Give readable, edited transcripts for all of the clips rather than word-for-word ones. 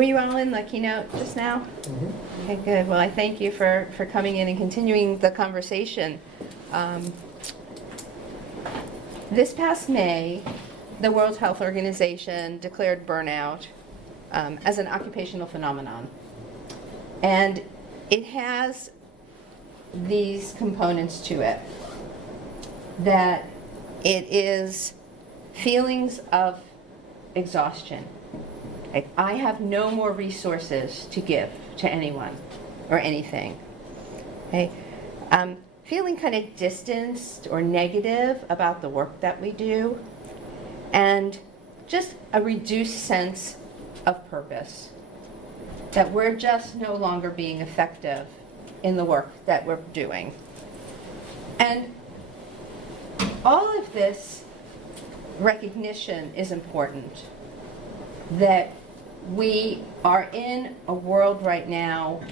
Were you all in the keynote just now? Mm-hmm. Okay, good. Well, I thank you for coming in and continuing the conversation. This past May, the World Health Organization declared burnout as an occupational phenomenon. And it has these components to it, that it is feelings of exhaustion. Like, I have no more resources to give to anyone or anything. Okay? Feeling kind of distanced or negative about the work that we do, and just a reduced sense of purpose. That we're just no longer being effective in the work that we're doing. And all of this recognition is important, that we are in a world right now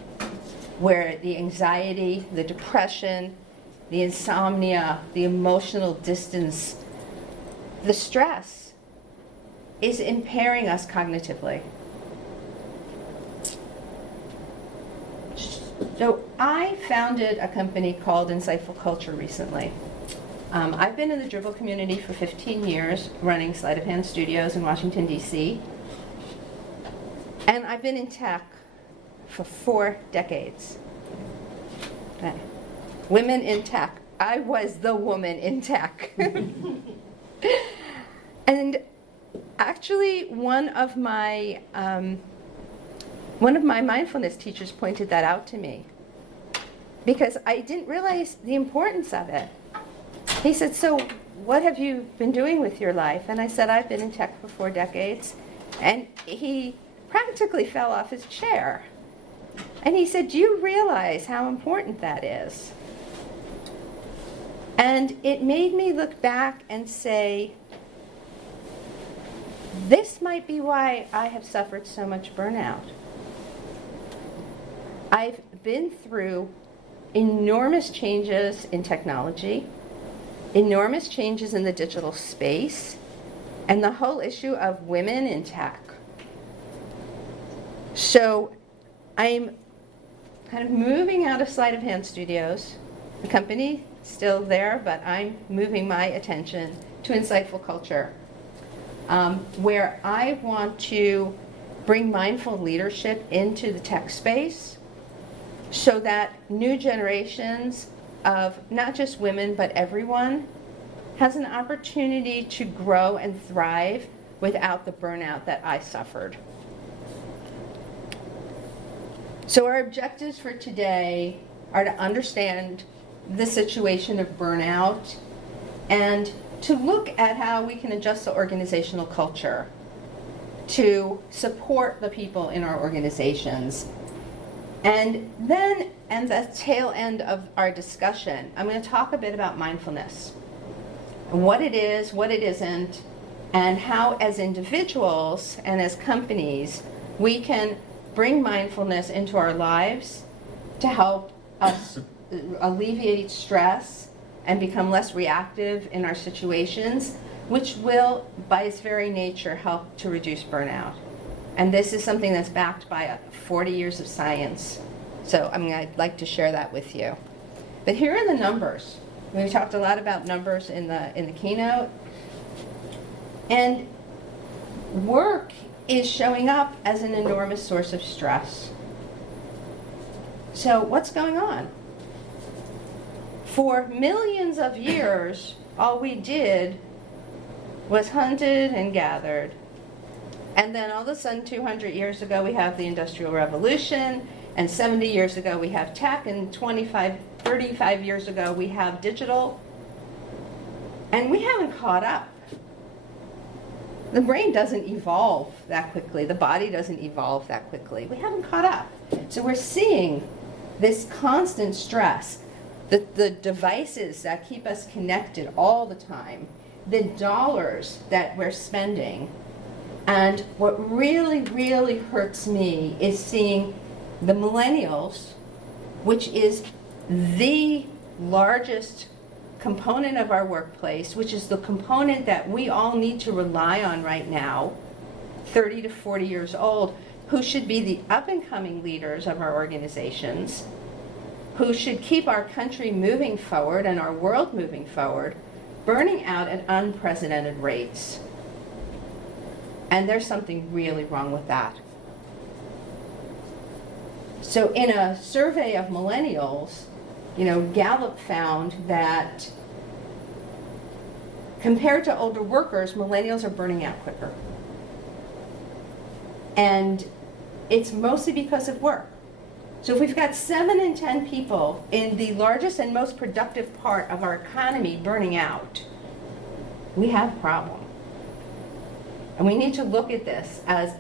where the anxiety, the depression, the insomnia, the emotional distance, the stress is impairing us cognitively. So I founded a company called Insightful Culture recently. I've been in the Drupal community for 15 years, running sleight of hand studios in Washington, D.C. And I've been in tech for 4 decades. Okay. Women in tech. I was the woman in tech. And actually, one of my mindfulness teachers pointed that out to me, because I didn't realize the importance of it. He said, "So what have you been doing with your life?" And I said, "I've been in tech for 4 decades." And he practically fell off his chair. And he said, "Do you realize how important that is?" And it made me look back and say, this might be why I have suffered so much burnout. I've been through enormous changes in technology, enormous changes in the digital space, and the whole issue of women in tech. So I'm kind of moving out of sleight of hand studios. The company's still there, but I'm moving my attention to Insightful Culture, where I want to bring mindful leadership into the tech space so that new generations of not just women, but everyone has an opportunity to grow and thrive without the burnout that I suffered. So our objectives for today are to understand the situation of burnout and to look at how we can adjust the organizational culture to support the people in our organizations. And then, at the tail end of our discussion, I'm going to talk a bit about mindfulness, what it is, what it isn't, and how as individuals and as companies we can bring mindfulness into our lives to help us alleviate stress and become less reactive in our situations, which will, by its very nature, help to reduce burnout. And this is something that's backed by 40 years of science. So I'd like to share that with you. But here are the numbers. We talked a lot about numbers in the keynote. And work is showing up as an enormous source of stress. So what's going on? For millions of years, all we did was hunted and gathered. And then all of a sudden, 200 years ago, we have the Industrial Revolution, and 70 years ago, we have tech, and 35 years ago, we have digital. And we haven't caught up. The brain doesn't evolve that quickly. The body doesn't evolve that quickly. We haven't caught up. So we're seeing this constant stress, the devices that keep us connected all the time, the dollars that we're spending. And what really, really hurts me is seeing the Millennials, which is the largest component of our workplace, which is the component that we all need to rely on right now, 30 to 40 years old, who should be the up-and-coming leaders of our organizations, who should keep our country moving forward and our world moving forward, burning out at unprecedented rates. And there's something really wrong with that. So in a survey of millennials, Gallup found that compared to older workers, millennials are burning out quicker. And it's mostly because of work. So if we've got 7 in 10 people in the largest and most productive part of our economy burning out, we have a problem. And we need to look at this as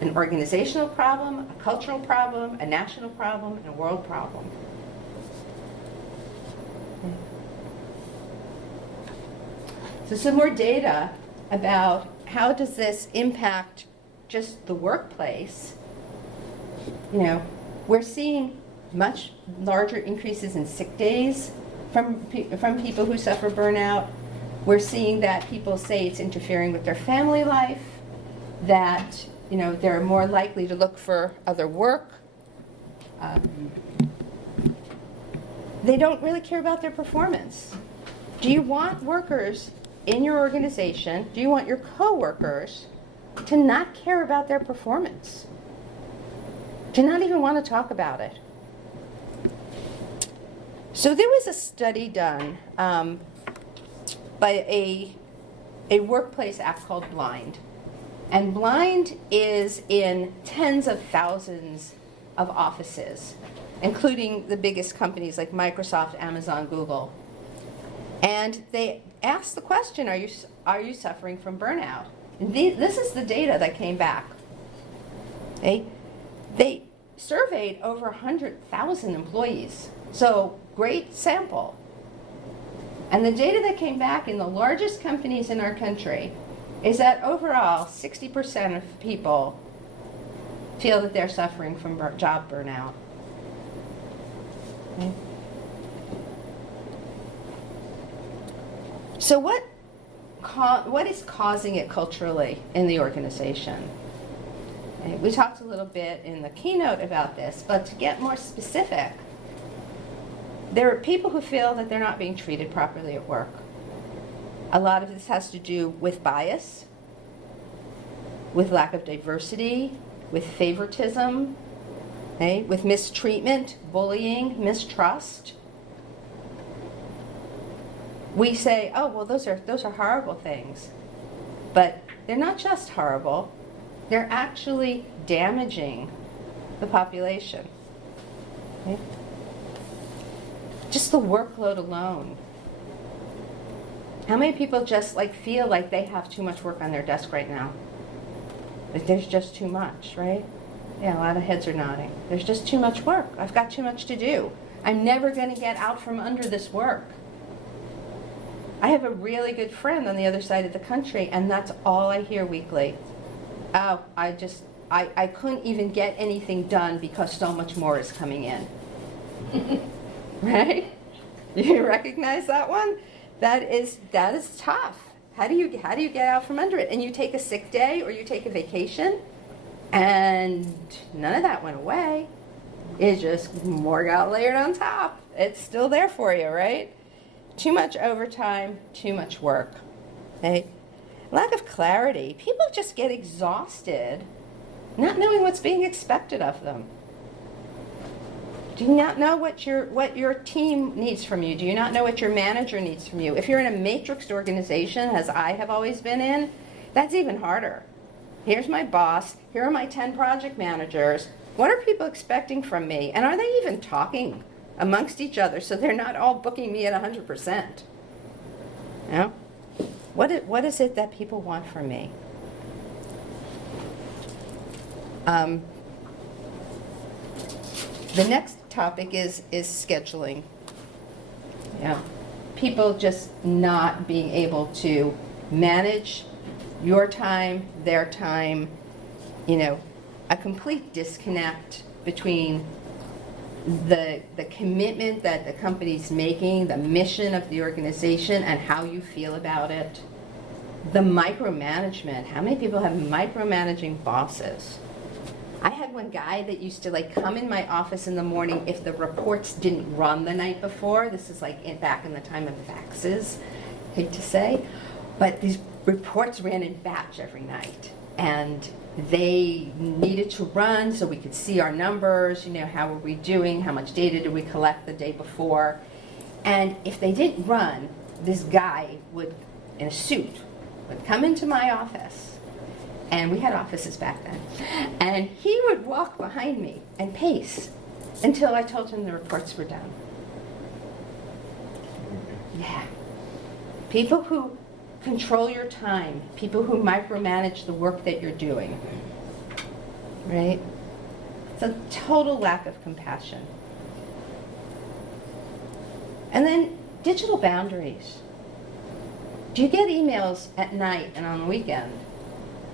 an organizational problem, a cultural problem, a national problem, and a world problem. So some more data about how does this impact just the workplace. We're seeing much larger increases in sick days from people who suffer burnout. We're seeing that people say it's interfering with their family life, that they're more likely to look for other work. They don't really care about their performance. Do you want workers in your organization, do you want your coworkers to not care about their performance? To not even want to talk about it? So there was a study done by a workplace app called Blind. And Blind is in tens of thousands of offices, including the biggest companies like Microsoft, Amazon, Google. And they asked the question, are you suffering from burnout? And this is the data that came back. They surveyed over 100,000 employees, so great sample. And the data that came back in the largest companies in our country is that overall 60% of people feel that they're suffering from job burnout. Okay. So what is causing it culturally in the organization? Okay. We talked a little bit in the keynote about this, but to get more specific, there are people who feel that they're not being treated properly at work. A lot of this has to do with bias, with lack of diversity, with favoritism, okay, with mistreatment, bullying, mistrust. We say, oh, well, those are horrible things. But they're not just horrible, they're actually damaging the population. Okay? Just the workload alone. How many people just feel like they have too much work on their desk right now? Like there's just too much, right? Yeah, a lot of heads are nodding. There's just too much work. I've got too much to do. I'm never going to get out from under this work. I have a really good friend on the other side of the country, and that's all I hear weekly. Oh, I couldn't even get anything done because so much more is coming in. Right? You recognize that one? That is tough. How do you get out from under it? And you take a sick day or you take a vacation, and none of that went away. It just more got layered on top. It's still there for you, right? Too much overtime, too much work. Okay? Lack of clarity. People just get exhausted not knowing what's being expected of them. Do you not know what your team needs from you? Do you not know what your manager needs from you? If you're in a matrixed organization, as I have always been in, that's even harder. Here's my boss. Here are my 10 project managers. What are people expecting from me? And are they even talking amongst each other so they're not all booking me at 100%? You know? What is it that people want from me? The next topic is scheduling. Yeah. People just not being able to manage your time, their time, a complete disconnect between the commitment that the company's making, the mission of the organization, and how you feel about it. The micromanagement. How many people have micromanaging bosses? I had one guy that used to like come in my office in the morning if the reports didn't run the night before. This is like back in the time of faxes, hate to say. But these reports ran in batch every night. And they needed to run so we could see our numbers, how were we doing, how much data did we collect the day before. And if they didn't run, this guy would, in a suit, would come into my office, and we had offices back then, and he would walk behind me and pace until I told him the reports were done. Yeah. People who control your time, people who micromanage the work that you're doing, right? It's a total lack of compassion. And then digital boundaries. Do you get emails at night and on the weekend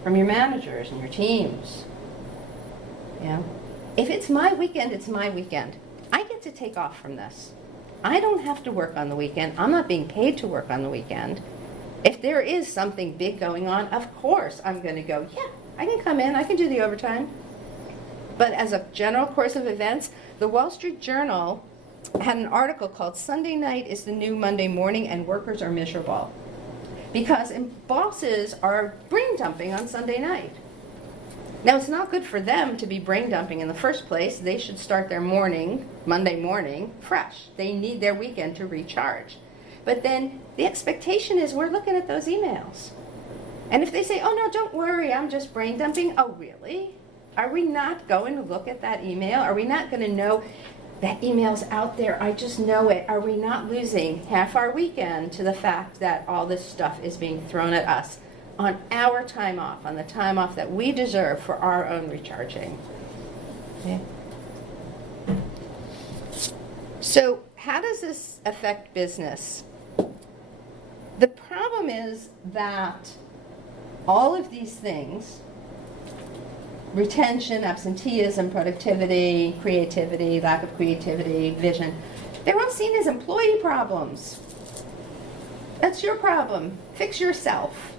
from your managers and your teams? If it's my weekend, it's my weekend. I get to take off from this. I don't have to work on the weekend. I'm not being paid to work on the weekend. If there is something big going on, of course I'm going to go, yeah, I can come in, I can do the overtime. But as a general course of events, the Wall Street Journal had an article called "Sunday Night is the New Monday Morning and Workers Are Miserable." Because bosses are brain dumping on Sunday night. Now, it's not good for them to be brain dumping in the first place. They should start their morning, Monday morning, fresh. They need their weekend to recharge. But then the expectation is we're looking at those emails. And if they say, oh, no, don't worry, I'm just brain dumping. Oh, really? Are we not going to look at that email? Are we not going to know that email's out there? I just know it. Are we not losing half our weekend to the fact that all this stuff is being thrown at us on our time off, on the time off that we deserve for our own recharging? Okay. So how does this affect business? The problem is that all of these things, retention, absenteeism, productivity, creativity, lack of creativity, vision, they're all seen as employee problems. That's your problem. Fix yourself.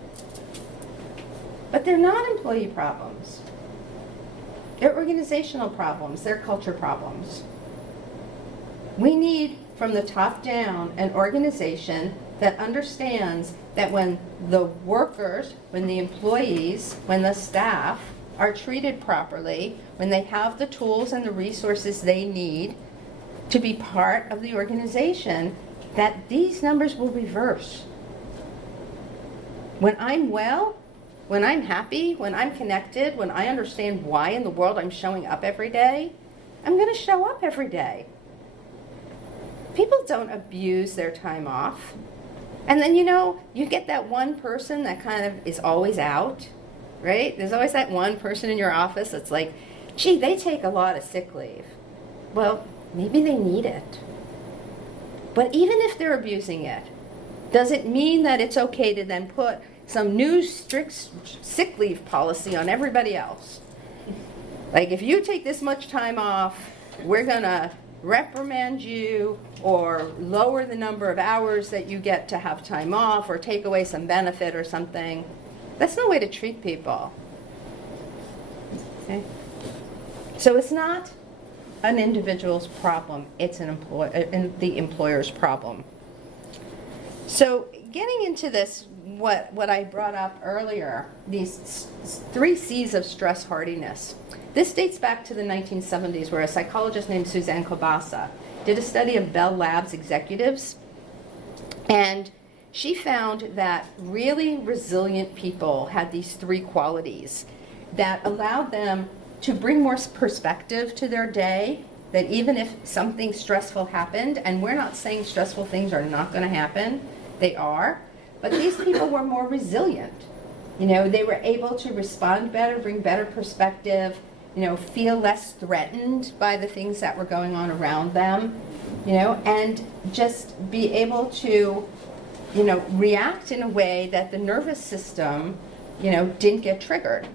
But they're not employee problems. They're organizational problems. They're culture problems. We need, from the top down, an organization that understands that when the workers, when the employees, when the staff are treated properly, when they have the tools and the resources they need to be part of the organization, that these numbers will reverse. When I'm well, when I'm happy, when I'm connected, when I understand why in the world I'm showing up every day, I'm going to show up every day. People don't abuse their time off. And then, you get that one person that kind of is always out, right? There's always that one person in your office that's like, gee, they take a lot of sick leave. Well, maybe they need it. But even if they're abusing it, does it mean that it's okay to then put some new strict sick leave policy on everybody else? Like, if you take this much time off, we're going to reprimand you or lower the number of hours that you get to have time off or take away some benefit or something. That's no way to treat people. Okay? So it's not an individual's problem, it's the employer's problem. So getting into this, what I brought up earlier, these 3 C's of stress hardiness. This dates back to the 1970s, where a psychologist named Suzanne Kobasa did a study of Bell Labs executives, and she found that really resilient people had these 3 qualities that allowed them to bring more perspective to their day, that even if something stressful happened, and we're not saying stressful things are not going to happen, they are, but these people were more resilient. They were able to respond better, bring better perspective, feel less threatened by the things that were going on around them, and just be able to, react in a way that the nervous system, didn't get triggered.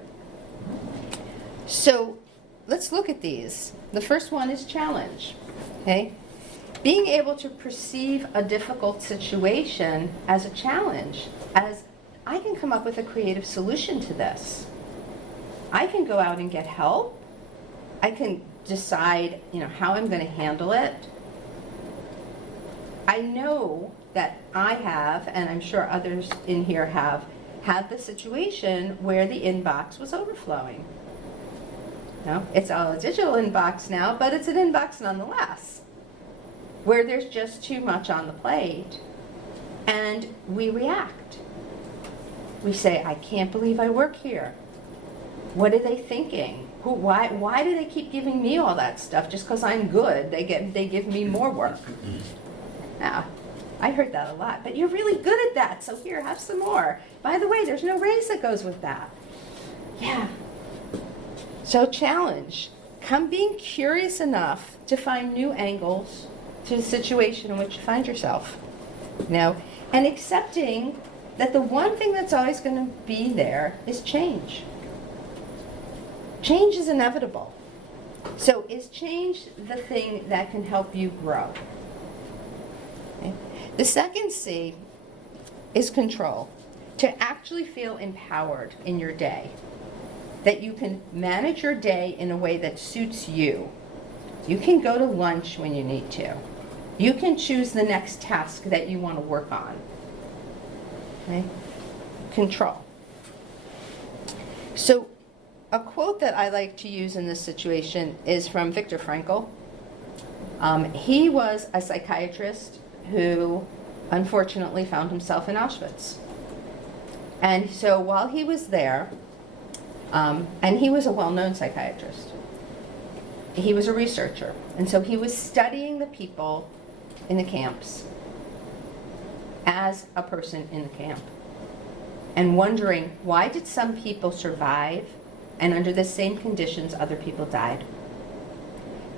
So let's look at these. The first one is challenge, okay? Being able to perceive a difficult situation as a challenge, as I can come up with a creative solution to this. I can go out and get help. I can decide, how I'm going to handle it. I know that I have, and I'm sure others in here have, had the situation where the inbox was overflowing. It's all a digital inbox now, but it's an inbox nonetheless, where there's just too much on the plate, and we react. We say, I can't believe I work here. What are they thinking? Why do they keep giving me all that stuff just because I'm good? They give me more work. Now, I heard that a lot, but you're really good at that, so here, have some more. By the way, there's no raise that goes with that. Yeah. So challenge. Come being curious enough to find new angles to the situation in which you find yourself. And accepting that the one thing that's always going to be there is change. Change is inevitable. So is change the thing that can help you grow? Okay. The second C is control. To actually feel empowered in your day. That you can manage your day in a way that suits you. You can go to lunch when you need to. You can choose the next task that you want to work on. Okay? Control. So, a quote that I like to use in this situation is from Viktor Frankl. He was a psychiatrist who unfortunately found himself in Auschwitz. And so while he was there, and he was a well-known psychiatrist, he was a researcher. And so he was studying the people in the camps as a person in the camp and wondering, why did some people survive and under the same conditions other people died?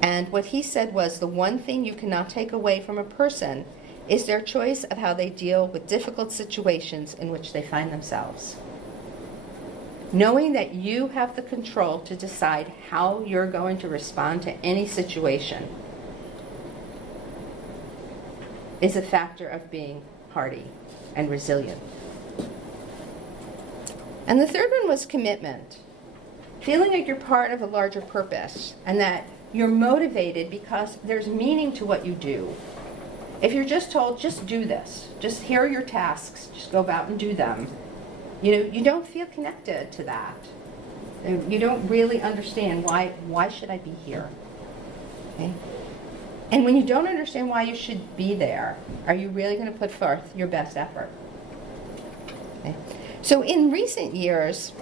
And what he said was, the one thing you cannot take away from a person is their choice of how they deal with difficult situations in which they find themselves. Knowing that you have the control to decide how you're going to respond to any situation is a factor of being hardy and resilient. And the third one was commitment. Feeling like you're part of a larger purpose and that you're motivated because there's meaning to what you do. If you're just told, just do this, just here are your tasks, just go about and do them, you don't feel connected to that. You don't really understand why should I be here? Okay? And when you don't understand why you should be there, are you really going to put forth your best effort? Okay? So in recent years,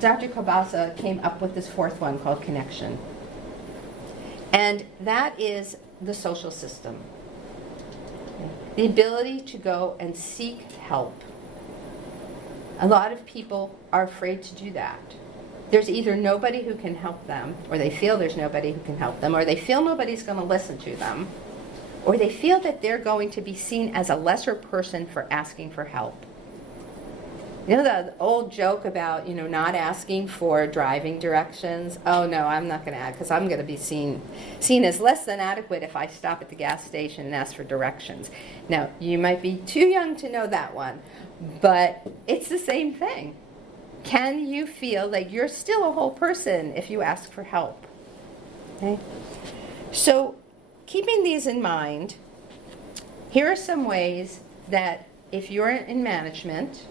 Dr. Kabasa came up with this fourth one called connection. And that is the social system. Okay? The ability to go and seek help. A lot of people are afraid to do that. There's either nobody who can help them, or they feel there's nobody who can help them, or they feel nobody's going to listen to them, or they feel that they're going to be seen as a lesser person for asking for help. The old joke about, not asking for driving directions. Oh, no, I'm not going to ask because I'm going to be seen as less than adequate if I stop at the gas station and ask for directions. Now, you might be too young to know that one, but it's the same thing. Can you feel like you're still a whole person if you ask for help? Okay? So, keeping these in mind, here are some ways that if you're in management,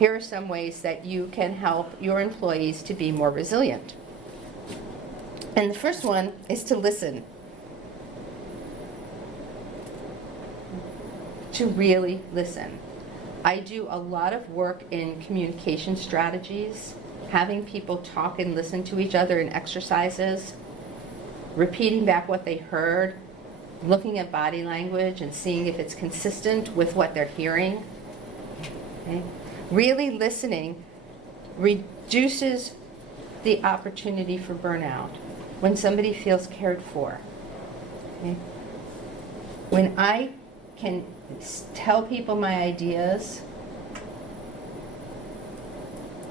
here are some ways that you can help your employees to be more resilient. And the first one is to listen. To really listen. I do a lot of work in communication strategies, having people talk and listen to each other in exercises, repeating back what they heard, looking at body language and seeing if it's consistent with what they're hearing. Okay? Really listening reduces the opportunity for burnout when somebody feels cared for. Okay? When I can tell people my ideas,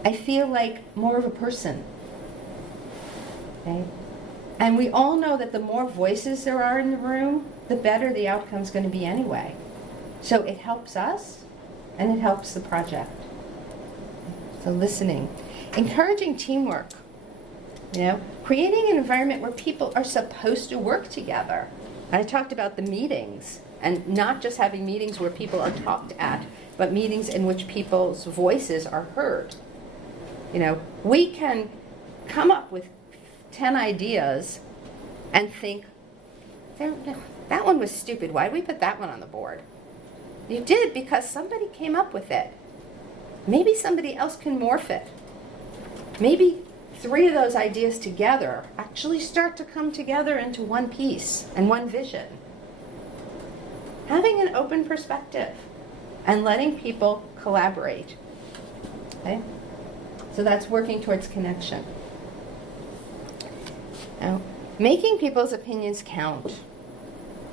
I feel like more of a person. Okay? And we all know that the more voices there are in the room, the better the outcome's going to be anyway. So it helps us, and it helps the project. So listening. Encouraging teamwork. Creating an environment where people are supposed to work together. I talked about the meetings, and not just having meetings where people are talked at, but meetings in which people's voices are heard. We can come up with 10 ideas and think, that one was stupid. Why did we put that one on the board? You did because somebody came up with it. Maybe somebody else can morph it. Maybe 3 of those ideas together actually start to come together into one piece and one vision. Having an open perspective and letting people collaborate. Okay? So that's working towards connection. Now, making people's opinions count.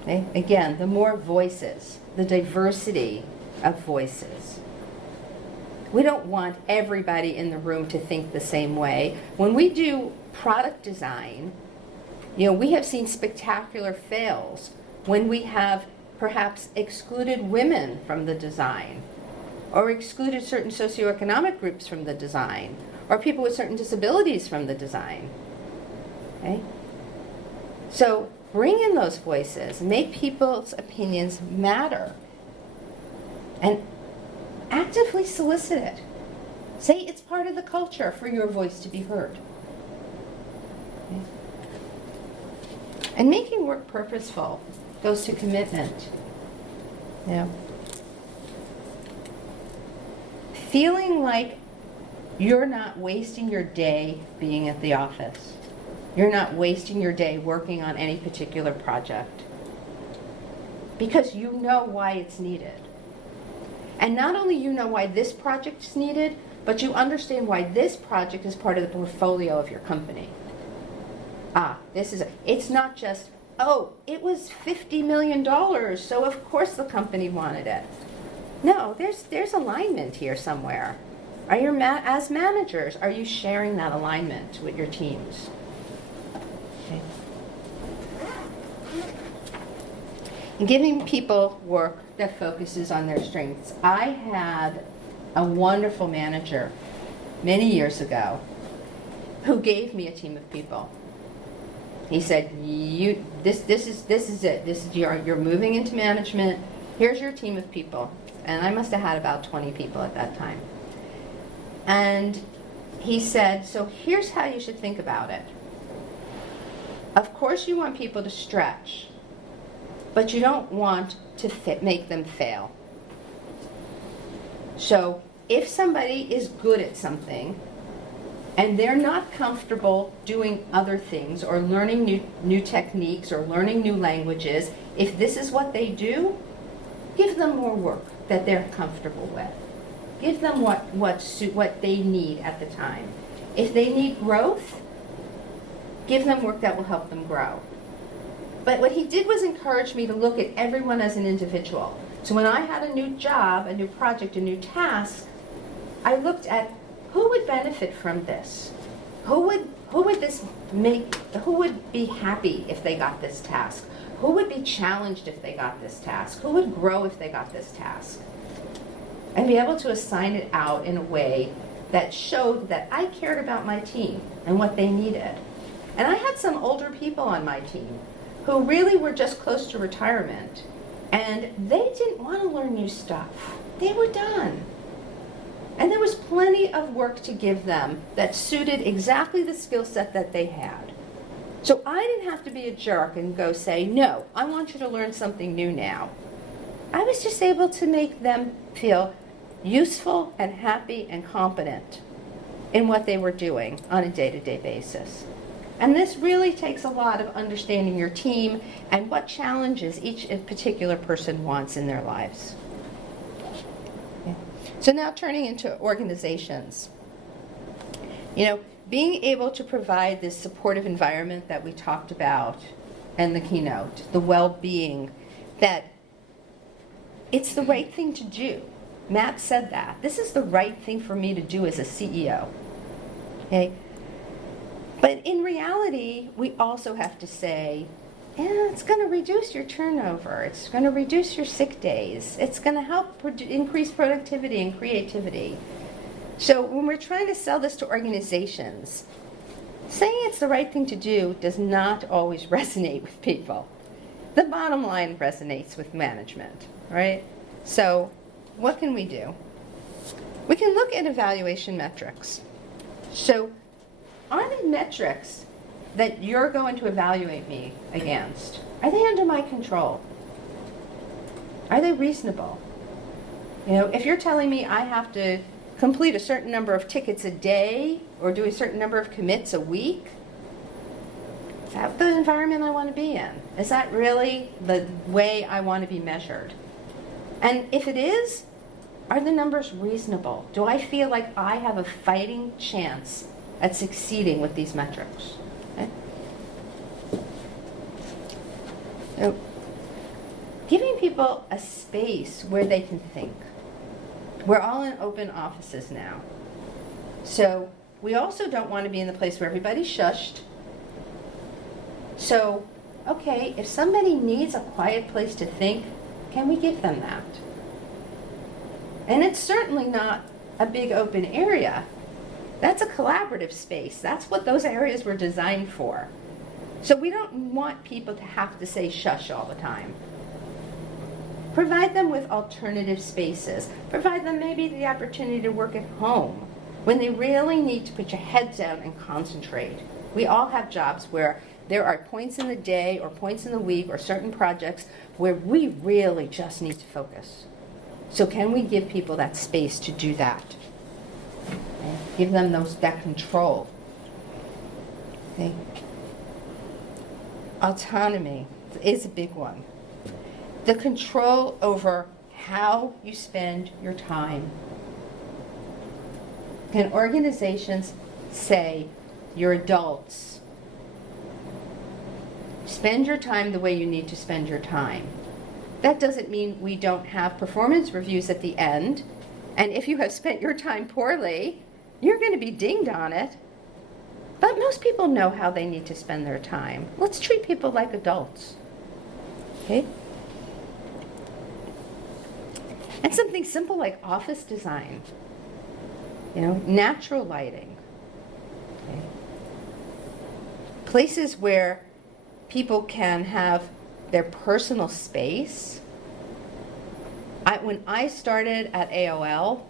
Okay? Again, the more voices, the diversity of voices. We don't want everybody in the room to think the same way. When we do product design, we have seen spectacular fails when we have perhaps excluded women from the design, or excluded certain socioeconomic groups from the design, or people with certain disabilities from the design. Okay? So bring in those voices, make people's opinions matter, and actively solicit it. Say it's part of the culture for your voice to be heard. Okay? And making work purposeful goes to commitment. Feeling like you're not wasting your day being at the office. You're not wasting your day working on any particular project. Because you know why it's needed. And not only you know why this project is needed, but you understand why this project is part of the portfolio of your company. It's not just, it was $50 million, so of course the company wanted it. No, there's alignment here somewhere. As managers, are you sharing that alignment with your teams? Okay. And giving people work that focuses on their strengths. I had a wonderful manager many years ago who gave me a team of people. He said, this is it. You're moving into management. Here's your team of people. And I must have had about 20 people at that time. And he said, so here's how you should think about it. Of course you want people to stretch, but you don't want to make them fail. So if somebody is good at something and they're not comfortable doing other things or learning new techniques or learning new languages, if this is what they do, give them more work that they're comfortable with. Give them what they need at the time. If they need growth, give them work that will help them grow. But what he did was encourage me to look at everyone as an individual. So when I had a new job, a new project, a new task, I looked at who would benefit from this? Who would be happy if they got this task? Who would be challenged if they got this task? Who would grow if they got this task? And be able to assign it out in a way that showed that I cared about my team and what they needed. And I had some older people on my team who really were just close to retirement, and they didn't want to learn new stuff. They were done. And there was plenty of work to give them that suited exactly the skill set that they had. So I didn't have to be a jerk and go say, no, I want you to learn something new now. I was just able to make them feel useful and happy and competent in what they were doing on a day-to-day basis. And this really takes a lot of understanding your team and what challenges each particular person wants in their lives. Okay. So now turning into organizations. Being able to provide this supportive environment that we talked about in the keynote, the well-being, that it's the right thing to do. Matt said that. This is the right thing for me to do as a CEO. Okay? But in reality, we also have to say, it's going to reduce your turnover. It's going to reduce your sick days. It's going to help increase productivity and creativity. So when we're trying to sell this to organizations, saying it's the right thing to do does not always resonate with people. The bottom line resonates with management, right? So what can we do? We can look at evaluation metrics. So are the metrics that you're going to evaluate me against, are they under my control? Are they reasonable? You know, if you're telling me I have to complete a certain number of tickets a day or do a certain number of commits a week, is that the environment I want to be in? Is that really the way I want to be measured? And if it is, are the numbers reasonable? Do I feel like I have a fighting chance at succeeding with these metrics? Okay? So, giving people a space where they can think. We're all in open offices now. So we also don't want to be in the place where everybody's shushed. So, okay, if somebody needs a quiet place to think, can we give them that? And it's certainly not a big open area. That's a collaborative space. That's what those areas were designed for. So we don't want people to have to say shush all the time. Provide them with alternative spaces. Provide them maybe the opportunity to work at home when they really need to put your heads down and concentrate. We all have jobs where there are points in the day or points in the week or certain projects where we really just need to focus. So can we give people that space to do that? Okay. Give them that control. Okay. Autonomy is a big one. The control over how you spend your time. Can organizations say, you're adults, spend your time the way you need to spend your time? That doesn't mean we don't have performance reviews at the end, and if you have spent your time poorly, you're going to be dinged on it. But most people know how they need to spend their time. Let's treat people like adults. Okay? And something simple like office design. You know, natural lighting. Okay? Places where people can have their personal space. When I started at AOL,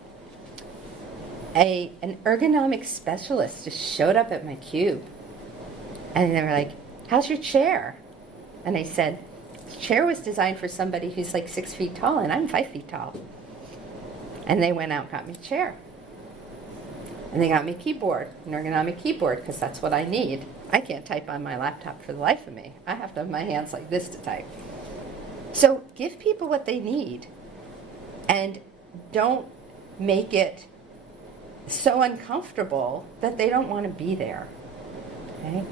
an ergonomic specialist just showed up at my cube. And they were like, how's your chair? And I said, the chair was designed for somebody who's like 6 feet tall, and I'm 5 feet tall. And they went out and got me a chair. And they got me a keyboard, an ergonomic keyboard, because that's what I need. I can't type on my laptop for the life of me. I have to have my hands like this to type. So give people what they need. And don't make it so uncomfortable that they don't want to be there. Okay?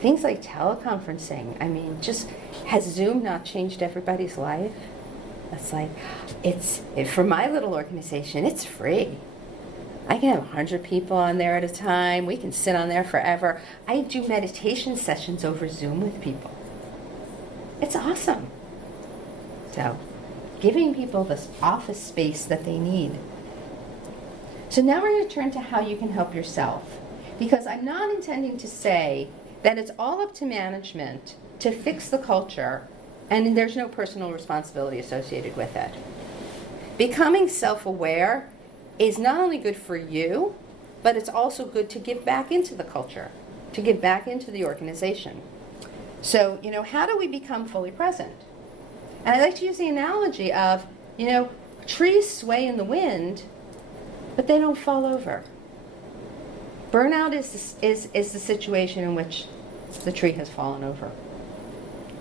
Things like teleconferencing. I mean, just has Zoom not changed everybody's life? It's like, for my little organization, it's free. I can have 100 people on there at a time. We can sit on there forever. I do meditation sessions over Zoom with people. It's awesome. So, giving people this office space that they need. So now we're going to turn to how you can help yourself. Because I'm not intending to say that it's all up to management to fix the culture and there's no personal responsibility associated with it. Becoming self-aware is not only good for you, but it's also good to give back into the culture, to give back into the organization. So, how do we become fully present? And I like to use the analogy of, trees sway in the wind, but they don't fall over. Burnout is the situation in which the tree has fallen over.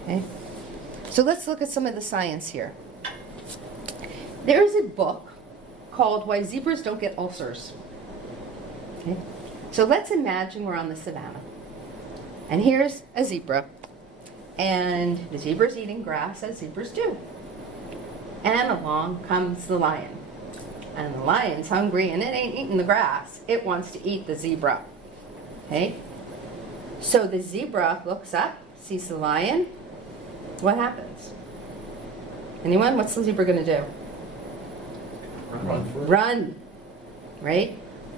Okay? So let's look at some of the science here. There is a book called Why Zebras Don't Get Ulcers. Okay? So let's imagine we're on the savannah. And here's a zebra. And the zebra's eating grass as zebras do. And along comes the lion. And the lion's hungry and it ain't eating the grass. It wants to eat the zebra. Okay? So the zebra looks up, sees the lion. What happens? Anyone? What's the zebra going to do? Run. Right?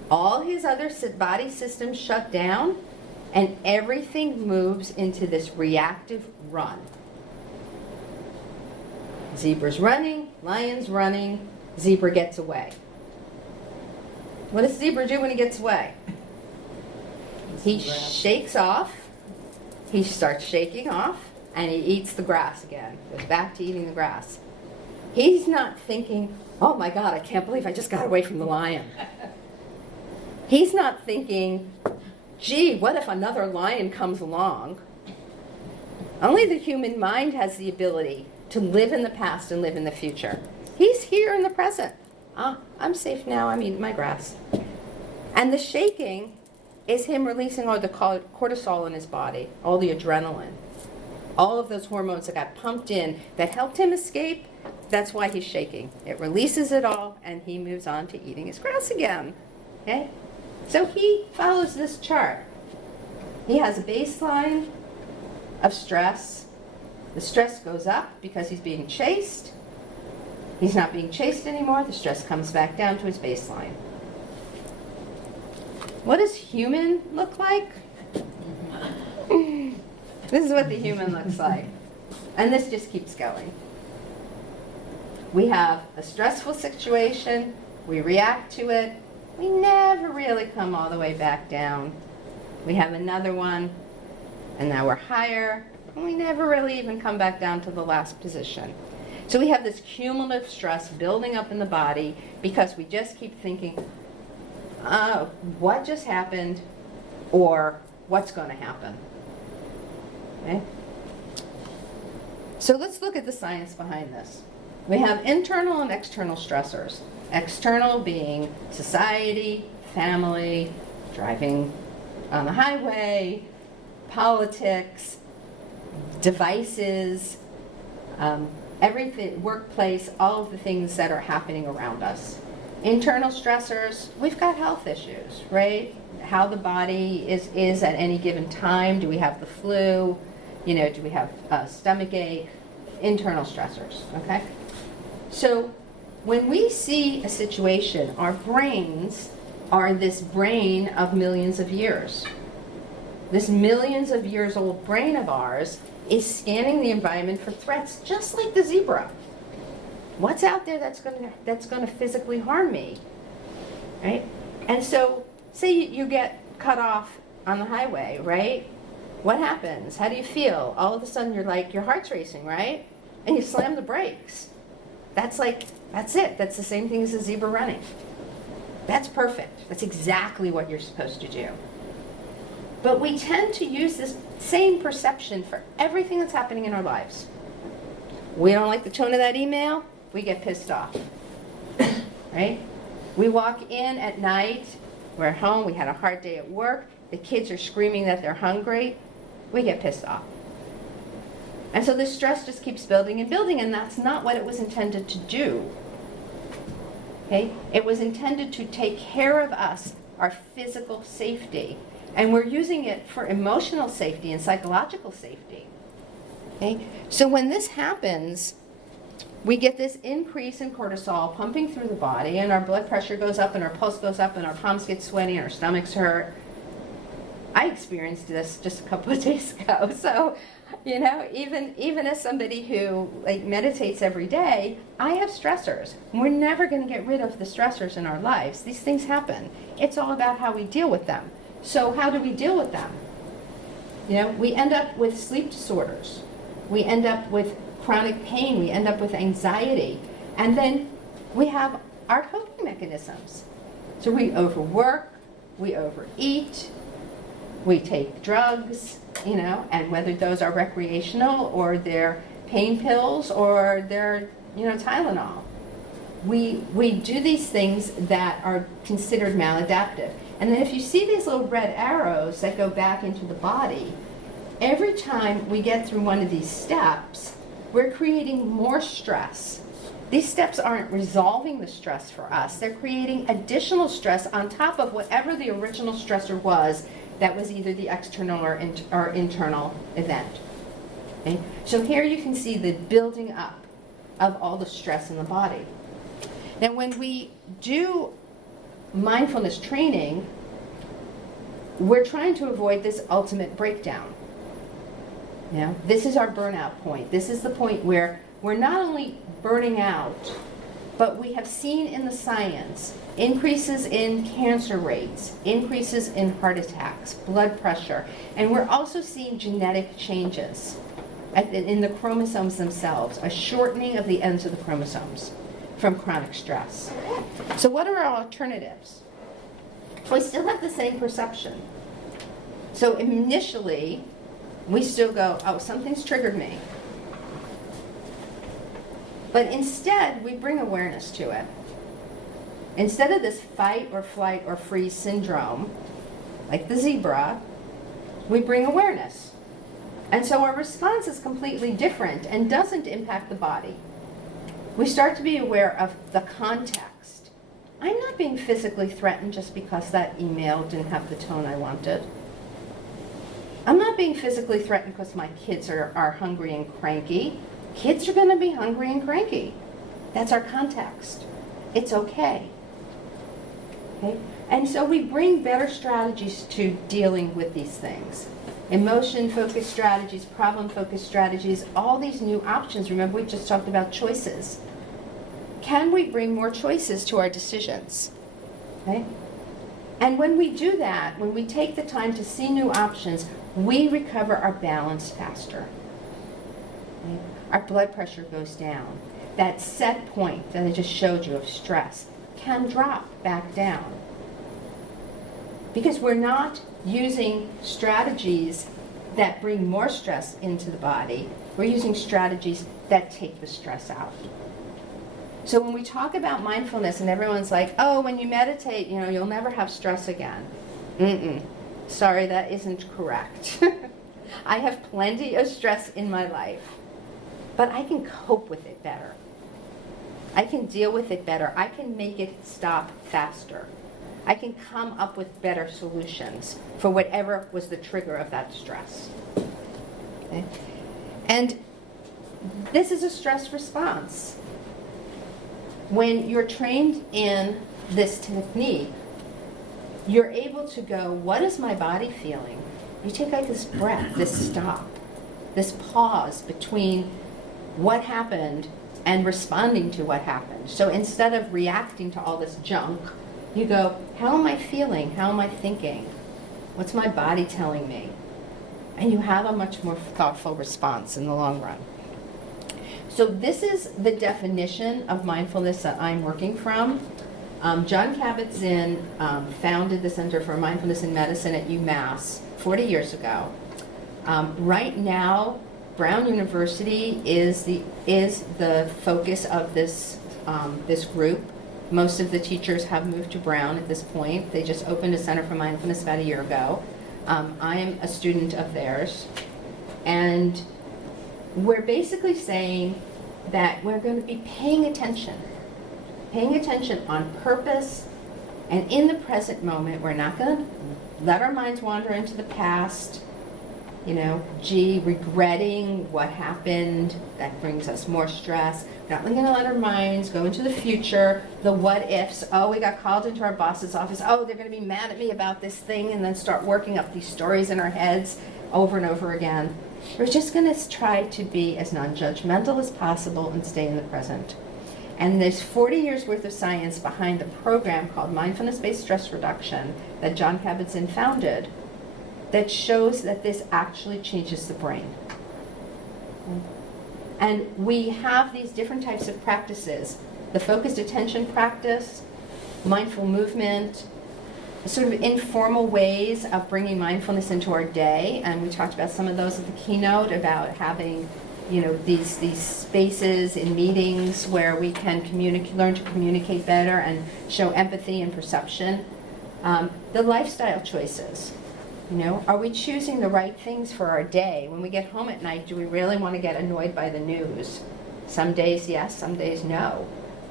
All his other body systems shut down. And everything moves into this reactive run. Zebra's running, lion's running, zebra gets away. What does zebra do when he gets away? He shakes off, he starts shaking off, and he eats the grass again. Goes back to eating the grass. He's not thinking, oh my God, I can't believe I just got away from the lion. He's not thinking, gee, what if another lion comes along? Only the human mind has the ability to live in the past and live in the future. He's here in the present. I'm safe now, I'm eating my grass. And the shaking is him releasing all the cortisol in his body, all the adrenaline, all of those hormones that got pumped in that helped him escape. That's why he's shaking. It releases it all, and he moves on to eating his grass again. Okay? So he follows this chart. He has a baseline of stress. The stress goes up because he's being chased. He's not being chased anymore. The stress comes back down to his baseline. What does human look like? This is what the human looks like. And this just keeps going. We have a stressful situation. We react to it. We never really come all the way back down. We have another one, and now we're higher, and we never really even come back down to the last position. So we have this cumulative stress building up in the body because we just keep thinking, oh, what just happened, or what's going to happen. Okay? So let's look at the science behind this. We have internal and external stressors. External being society, family, driving on the highway, politics, devices, everything, workplace, all of the things that are happening around us. Internal stressors, we've got health issues, right? How the body is at any given time. Do we have the flu? You know, do we have stomach ache? Internal stressors, okay? So when we see a situation, our brains are this brain of millions of years. This millions of years old brain of ours is scanning the environment for threats, just like the zebra. What's out there that's going to physically harm me, right? And so, say you get cut off on the highway, right? What happens? How do you feel? All of a sudden, you're like, your heart's racing, right? And you slam the brakes. That's it. That's the same thing as a zebra running. That's perfect. That's exactly what you're supposed to do. But we tend to use this same perception for everything that's happening in our lives. We don't like the tone of that email, we get pissed off. Right? We walk in at night, we're at home, we had a hard day at work, the kids are screaming that they're hungry, we get pissed off. And so this stress just keeps building and building, and that's not what it was intended to do. Okay? It was intended to take care of us, our physical safety. And we're using it for emotional safety and psychological safety. Okay? So when this happens, we get this increase in cortisol pumping through the body, and our blood pressure goes up, and our pulse goes up, and our palms get sweaty, and our stomachs hurt. I experienced this just a couple of days ago. So, you know, even as somebody who meditates every day, I have stressors. We're never going to get rid of the stressors in our lives. These things happen. It's all about how we deal with them. So how do we deal with them? You know, we end up with sleep disorders. We end up with chronic pain. We end up with anxiety. And then we have our coping mechanisms. So we overwork, we overeat, we take drugs, you know, and whether those are recreational or they're pain pills or they're, you know, Tylenol. We do these things that are considered maladaptive. And then if you see these little red arrows that go back into the body, every time we get through one of these steps, we're creating more stress. These steps aren't resolving the stress for us. They're creating additional stress on top of whatever the original stressor was that was either the external or internal event. Okay? So here you can see the building up of all the stress in the body. Now when we do mindfulness training, we're trying to avoid this ultimate breakdown. Yeah? This is our burnout point. This is the point where we're not only burning out, but we have seen in the science increases in cancer rates, increases in heart attacks, blood pressure, and we're also seeing genetic changes in the chromosomes themselves, a shortening of the ends of the chromosomes from chronic stress. So what are our alternatives? We still have the same perception. So initially, we still go, oh, something's triggered me. But instead, we bring awareness to it. Instead of this fight or flight or freeze syndrome, like the zebra, we bring awareness. And so our response is completely different and doesn't impact the body. We start to be aware of the context. I'm not being physically threatened just because that email didn't have the tone I wanted. I'm not being physically threatened because my kids are hungry and cranky. Kids are going to be hungry and cranky. That's our context. It's okay. Okay? And so we bring better strategies to dealing with these things. Emotion-focused strategies, problem-focused strategies, all these new options. Remember, we just talked about choices. Can we bring more choices to our decisions? Okay? And when we do that, when we take the time to see new options, we recover our balance faster. Okay? Our blood pressure goes down. That set point that I just showed you of stress can drop back down. Because we're not using strategies that bring more stress into the body. We're using strategies that take the stress out. So when we talk about mindfulness and everyone's like, oh, when you meditate, you'll never have stress again. Sorry, that isn't correct. I have plenty of stress in my life, but I can cope with it better. I can deal with it better. I can make it stop faster. I can come up with better solutions for whatever was the trigger of that stress. Okay? And this is a stress response. When you're trained in this technique, you're able to go, what is my body feeling? You take like this breath, this stop, this pause between what happened and responding to what happened. So instead of reacting to all this junk, you go, how am I feeling? How am I thinking? What's my body telling me? And you have a much more thoughtful response in the long run. So this is the definition of mindfulness that I'm working from. John Kabat-Zinn founded the Center for Mindfulness in Medicine at UMass 40 years ago. Right now, Brown University is the focus of this group. Most of the teachers have moved to Brown at this point. They just opened a Center for Mindfulness about a year ago. I am a student of theirs. And we're basically saying that we're going to be paying attention on purpose and in the present moment. We're not going to let our minds wander into the past, regretting what happened. That brings us more stress. We're not going to let our minds go into the future, the what ifs. Oh, we got called into our boss's office. Oh, they're going to be mad at me about this thing, and then start working up these stories in our heads over and over again. We're just going to try to be as non-judgmental as possible and stay in the present. And there's 40 years worth of science behind the program called Mindfulness-Based Stress Reduction that John Kabat-Zinn founded that shows that this actually changes the brain. And we have these different types of practices: the focused attention practice, mindful movement, sort of informal ways of bringing mindfulness into our day. And we talked about some of those at the keynote, about having these spaces in meetings where we can learn to communicate better and show empathy and perception. The lifestyle choices. Are we choosing the right things for our day? When we get home at night, do we really want to get annoyed by the news? Some days yes, some days no.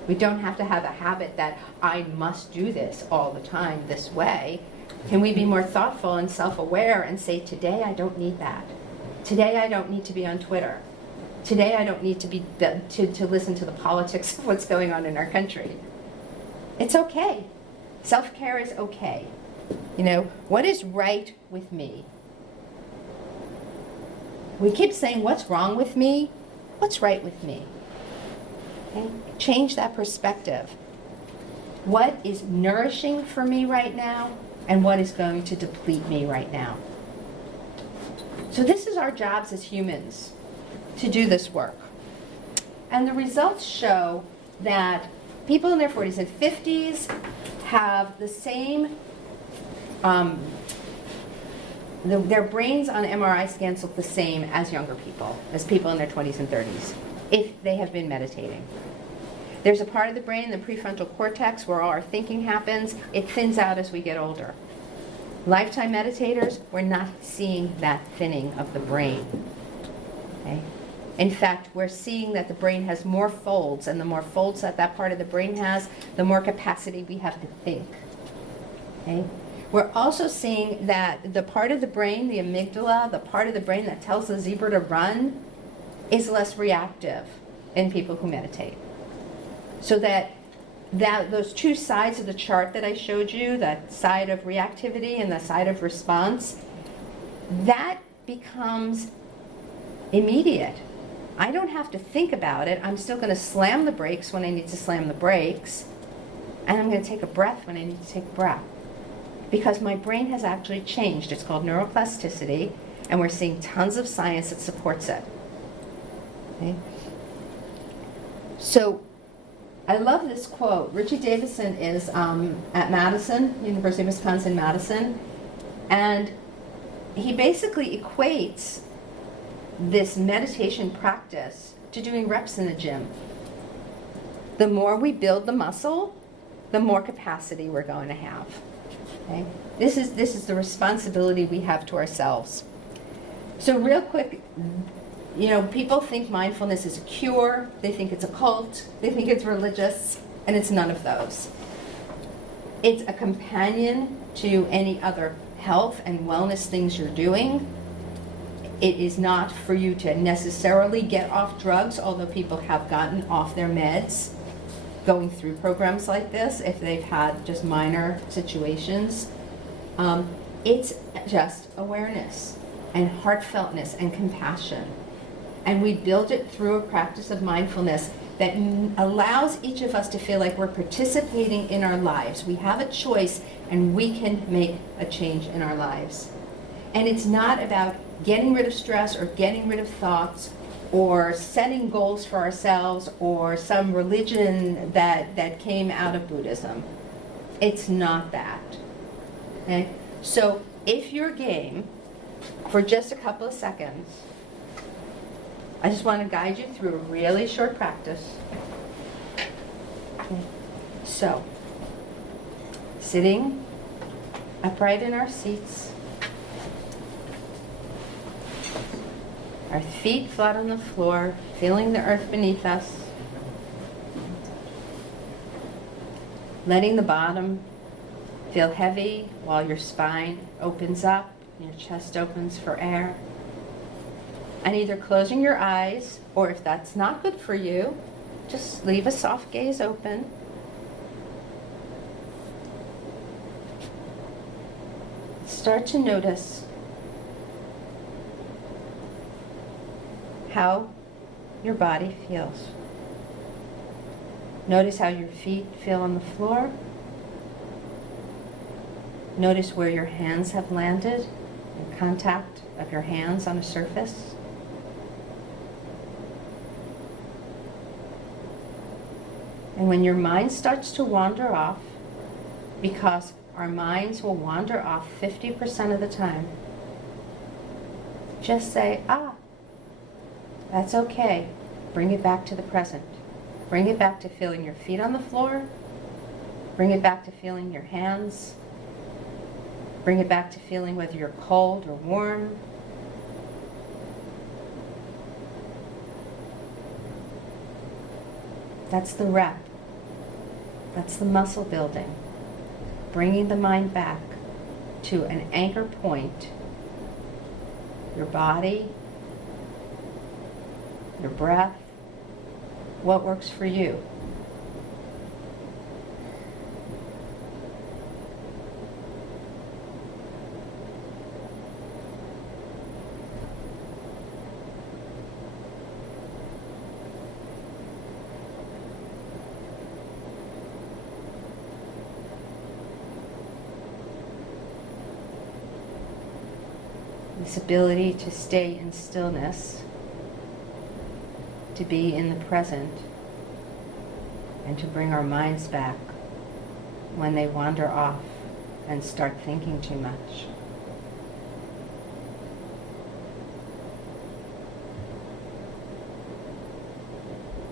We don't have to have a habit that I must do this all the time this way. Can we be more thoughtful and self-aware and say, today I don't need that. Today I don't need to be on Twitter. Today I don't need to listen to the politics of what's going on in our country. It's okay. Self-care is okay. What is right with me? We keep saying, what's wrong with me? What's right with me? Okay? Change that perspective. What is nourishing for me right now, and what is going to deplete me right now? So this is our jobs as humans, to do this work. And the results show that people in their 40s and 50s have the same, their brains on MRI scans look the same as younger people, as people in their 20s and 30s, if they have been meditating. There's a part of the brain, the prefrontal cortex, where all our thinking happens. It thins out as we get older. Lifetime meditators, we're not seeing that thinning of the brain. Okay? In fact, we're seeing that the brain has more folds, and the more folds that that part of the brain has, the more capacity we have to think. Okay? We're also seeing that the part of the brain, the amygdala, the part of the brain that tells the zebra to run, is less reactive in people who meditate. So that those two sides of the chart that I showed you, that side of reactivity and the side of response, that becomes immediate. I don't have to think about it. I'm still going to slam the brakes when I need to slam the brakes, and I'm going to take a breath when I need to take a breath. Because my brain has actually changed. It's called neuroplasticity, and we're seeing tons of science that supports it. Okay? So, I love this quote. Richie Davison is at Madison, University of Wisconsin-Madison, and he basically equates this meditation practice to doing reps in the gym. The more we build the muscle, the more capacity we're going to have. Okay? This is the responsibility we have to ourselves. So real quick, people think mindfulness is a cure, they think it's a cult, they think it's religious, and it's none of those. It's a companion to any other health and wellness things you're doing. It is not for you to necessarily get off drugs, although people have gotten off their meds going through programs like this if they've had just minor situations. It's just awareness and heartfeltness and compassion. And we build it through a practice of mindfulness that allows each of us to feel like we're participating in our lives. We have a choice, and we can make a change in our lives. And it's not about getting rid of stress or getting rid of thoughts or setting goals for ourselves or some religion that came out of Buddhism. It's not that. Okay? So if you're game, for just a couple of seconds, I just want to guide you through a really short practice. Okay. So, sitting upright in our seats, our feet flat on the floor, feeling the earth beneath us, letting the bottom feel heavy while your spine opens up, your chest opens for air. And either closing your eyes, or if that's not good for you, just leave a soft gaze open. Start to notice how your body feels. Notice how your feet feel on the floor. Notice where your hands have landed, the contact of your hands on a surface. And when your mind starts to wander off, because our minds will wander off 50% of the time, just say, that's okay. Bring it back to the present. Bring it back to feeling your feet on the floor. Bring it back to feeling your hands. Bring it back to feeling whether you're cold or warm. That's the rep. That's the muscle building. Bringing the mind back to an anchor point. Your body, your breath, what works for you. this ability to stay in stillness, to be in the present, and to bring our minds back when they wander off and start thinking too much.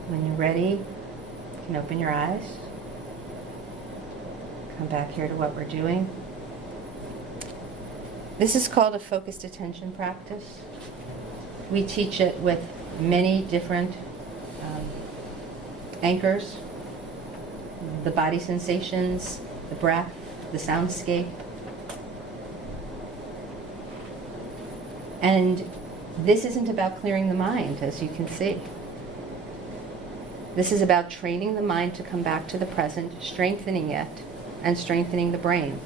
When you're ready, you can open your eyes. Come back here to what we're doing. This is called a focused attention practice. We teach it with many different anchors: the body sensations, the breath, the soundscape. And this isn't about clearing the mind, as you can see. This is about training the mind to come back to the present, strengthening it, and strengthening the brain.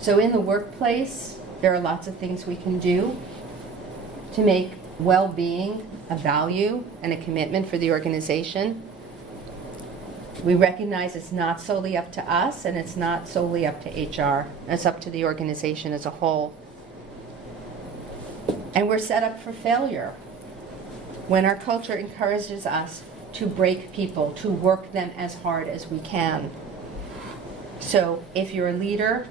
So in the workplace, there are lots of things we can do to make well-being a value and a commitment for the organization. We recognize it's not solely up to us, and it's not solely up to HR. It's up to the organization as a whole. And we're set up for failure when our culture encourages us to break people, to work them as hard as we can. So if you're a leader,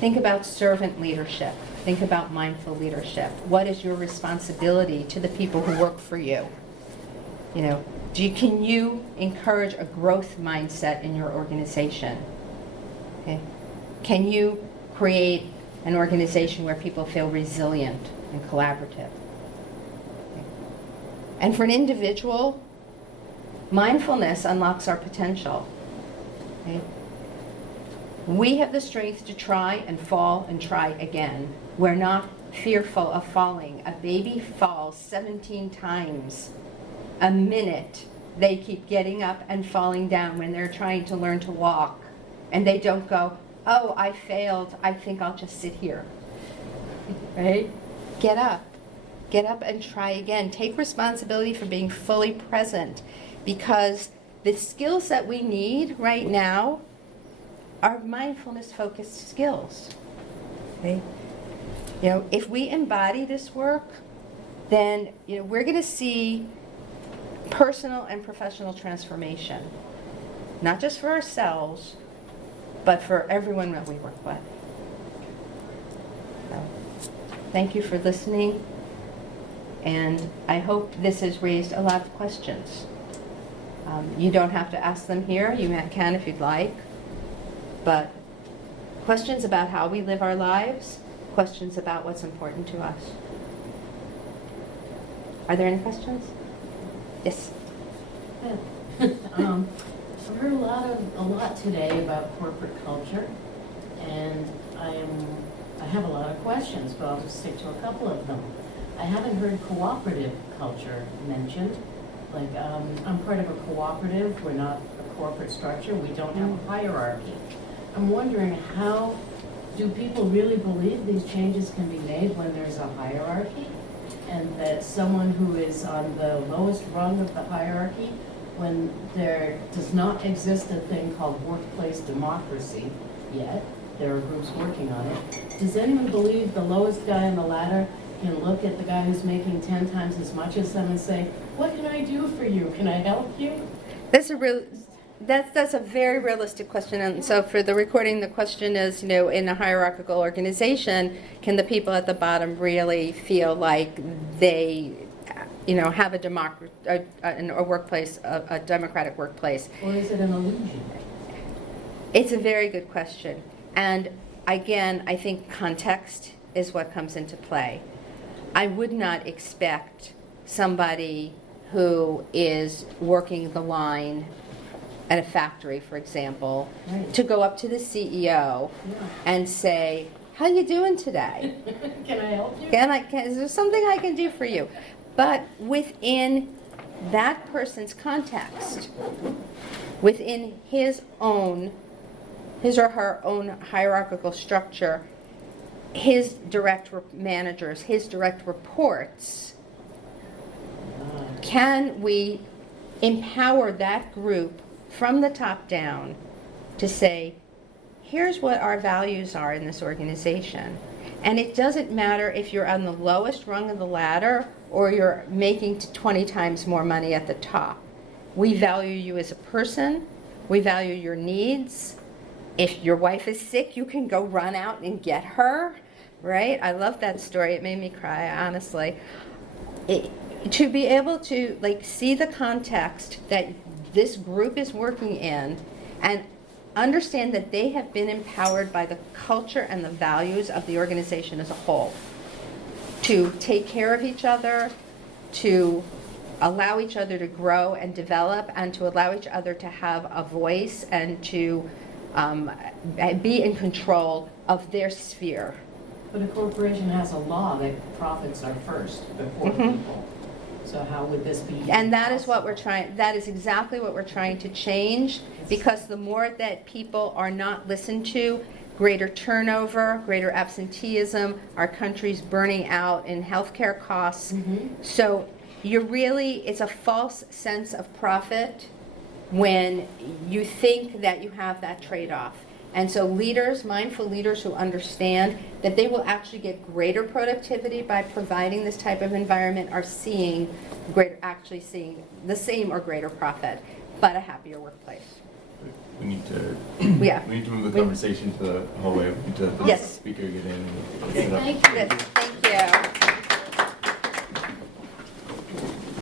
think about servant leadership. Think about mindful leadership. What is your responsibility to the people who work for you? Can you encourage a growth mindset in your organization? Okay. Can you create an organization where people feel resilient and collaborative? Okay. And for an individual, mindfulness unlocks our potential. Okay. We have the strength to try and fall and try again. We're not fearful of falling. A baby falls 17 times a minute. They keep getting up and falling down when they're trying to learn to walk. And they don't go, oh, I failed. I think I'll just sit here. Right? Get up. Get up and try again. Take responsibility for being fully present, because the skills that we need right now are mindfulness-focused skills. Okay? If we embody this work, then we're going to see personal and professional transformation, not just for ourselves, but for everyone that we work with. So, thank you for listening, and I hope this has raised a lot of questions. You don't have to ask them here. You can if you'd like. But questions about how we live our lives, questions about what's important to us. Are there any questions? Yes. I've heard a lot today about corporate culture, and I have a lot of questions, but I'll just stick to a couple of them. I haven't heard cooperative culture mentioned. Like, I'm part of a cooperative. We're not a corporate structure. We don't have a hierarchy. I'm wondering, how do people really believe these changes can be made when there's a hierarchy? And that someone who is on the lowest rung of the hierarchy, when there does not exist a thing called workplace democracy yet, there are groups working on it, does anyone believe the lowest guy on the ladder can look at the guy who's making 10 times as much as them and say, what can I do for you? Can I help you? That's a very realistic question. And so for the recording, the question is, in a hierarchical organization, can the people at the bottom really feel like they, have a workplace, a democratic workplace? Or is it an illusion? It's a very good question. And again, I think context is what comes into play. I would not expect somebody who is working the line at a factory, for example, right, to go up to the CEO and say, how you doing today? Can I help you? Is there something I can do for you? But within that person's context, within his or her own hierarchical structure, his direct managers, his direct reports, can we empower that group from the top down to say, here's what our values are in this organization. And it doesn't matter if you're on the lowest rung of the ladder or you're making 20 times more money at the top. We value you as a person. We value your needs. If your wife is sick, you can go run out and get her, right? I love that story. It made me cry, honestly. To be able to see the context that this group is working in and understand that they have been empowered by the culture and the values of the organization as a whole to take care of each other, to allow each other to grow and develop, and to allow each other to have a voice and to be in control of their sphere. But a corporation has a law that profits are first before people. So how would this be? And that is what we're trying, that is exactly what we're trying to change, because the more that people are not listened to, greater turnover, greater absenteeism, our country's burning out in healthcare costs. So it's a false sense of profit when you think that you have that trade-off. And so leaders, mindful leaders who understand that they will actually get greater productivity by providing this type of environment are actually seeing the same or greater profit, but a happier workplace. We need to Yeah. we need to move the conversation to the hallway. We need to let the Yes. speaker get in. Okay, thank you. Thank you.